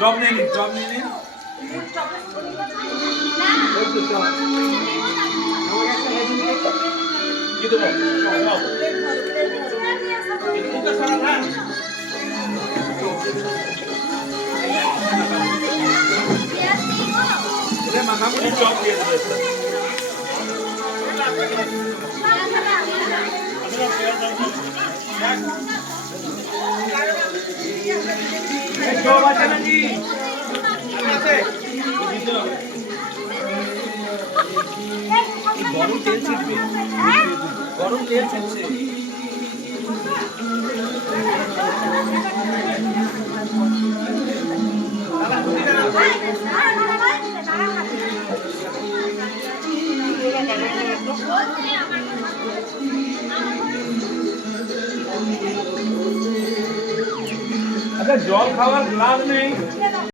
Job নিয়ে নিন, job নিয়ে নিন। কি দেবো? মাখামাখি জব দিয়ে দেবে। জব আছে নাকি? আছে। গরম তেল ছিটবে, গরম তেল ছিটছে। আচ্ছা জল খাওয়ার গ্লাস নেই?